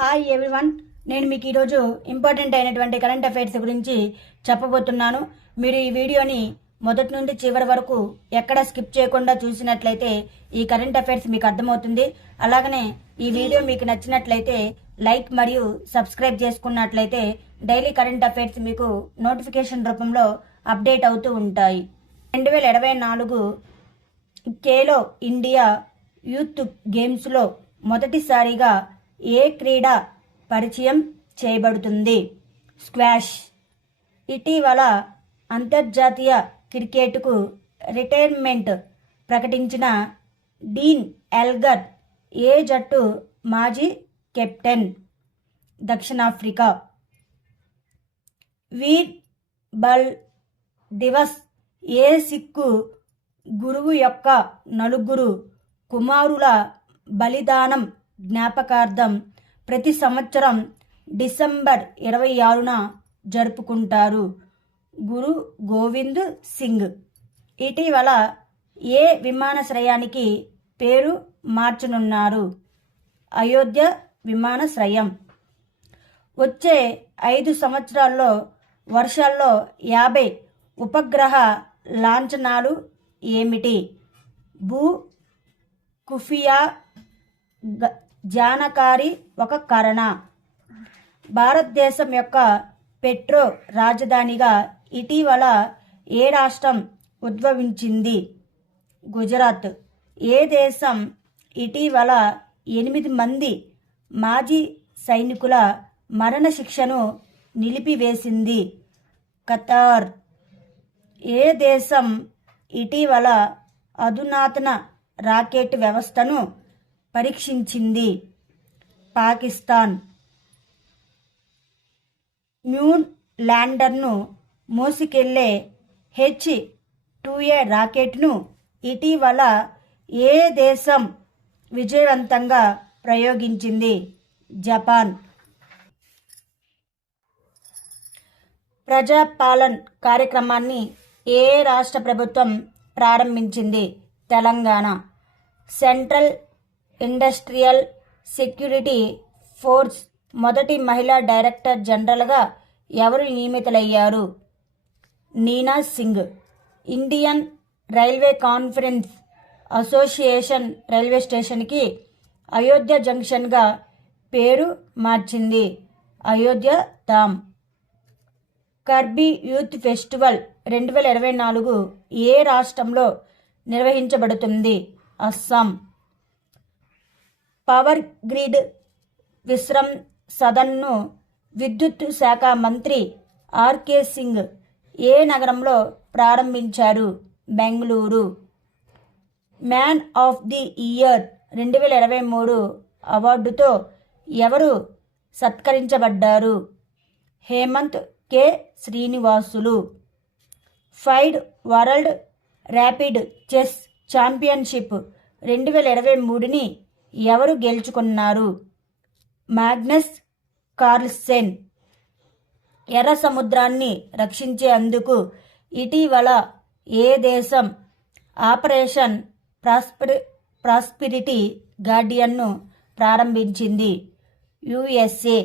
Hi everyone, నేను మీకు ఈరోజు ఇంపార్టెంట్ అయినటువంటి కరెంట్ అఫైర్స్ గురించి చెప్పబోతున్నాను. మీరు ఈ వీడియోని మొదటి నుండి చివరి వరకు ఎక్కడ స్కిప్ చేయకుండా చూసినట్లయితే ఈ కరెంట్ అఫైర్స్ మీకు అర్థమవుతుంది. అలాగనే ఈ వీడియో మీకు నచ్చినట్లయితే లైక్ మరియు సబ్స్క్రైబ్ చేసుకున్నట్లయితే డైలీ కరెంట్ అఫైర్స్ మీకు నోటిఫికేషన్ రూపంలో అప్డేట్ అవుతూ ఉంటాయి. 2024 ఖేలో ఇండియా యూత్ గేమ్స్లో మొదటిసారిగా ఏ క్రీడ పరిచయం చేయబడుతుంది? స్క్వాష్. ఇటీవల అంతర్జాతీయ క్రికెట్కు రిటైర్మెంట్ ప్రకటించిన డీన్ ఎల్గర్ ఏ జట్టు మాజీ కెప్టెన్? దక్షిణాఫ్రికా. వీర్ బల్ దివస్ ఏ సిక్కు గురువు యొక్క నలుగురు కుమారుల బలిదానం జ్ఞాపకార్థం ప్రతి సంవత్సరం డిసెంబర్ 26న జరుపుకుంటారు? గురు గోవింద్ సింగ్. ఇటీవల ఏ విమానాశ్రయానికి పేరు మార్చనున్నారు? అయోధ్య విమానాశ్రయం. వచ్చే 5 సంవత్సరాల్లో వర్షాల్లో 50 ఉపగ్రహ లాంఛనాలు ఏమిటి? భూ కుఫియా జానకారి ఒక కరణ. భారతదేశం యొక్క పెట్రో రాజధానిగా ఇటీవల ఏ రాష్ట్రం ఉద్భవించింది? గుజరాత్. ఏ దేశం ఇటీవల 8 మంది మాజీ సైనికుల మరణశిక్షను నిలిపివేసింది? ఖతార్. ఏ దేశం ఇటీవల అధునాతన రాకెట్ వ్యవస్థను పరీక్షించింది? పాకిస్తాన్. మూన్ ల్యాండర్ను మోసుకెళ్లే H-2A రాకెట్ను ఇటీవల ఏ దేశం విజయవంతంగా ప్రయోగించింది? జపాన్. ప్రజాపాలన్ కార్యక్రమాన్ని ఏ రాష్ట్ర ప్రభుత్వం ప్రారంభించింది? Telangana. Central industrial security force మొదటి మహిళా డైరెక్టర్ జనరల్గా ఎవరు నియమితులయ్యారు? Nina Singh. Indian railway conference association railway స్టేషన్కి అయోధ్య జంక్షన్గా పేరు మార్చింది? అయోధ్య ధామ్. కర్బీ యూత్ ఫెస్టివల్ 2024 ఏ రాష్ట్రంలో నిర్వహించబడుతుంది? అస్సాం. పవర్ గ్రిడ్ విశ్రమ్ సదన్ను విద్యుత్ శాఖ మంత్రి ఆర్కే సింగ్ ఏ నగరంలో ప్రారంభించారు? Bengaluru. Man of the year 2023 అవార్డుతో ఎవరు సత్కరించబడ్డారు? Hemant K Srinivasulu. FIDE world rapid chess championship 2023ని ఎవరు గెలుచుకున్నారు? Magnus Carlsen. ఎర్ర సముద్రాన్ని రక్షించేందుకు ఇటీవల ఏ దేశం ఆపరేషన్ ప్రాస్పెరిటీ గార్డియన్ను ప్రారంభించింది? USA.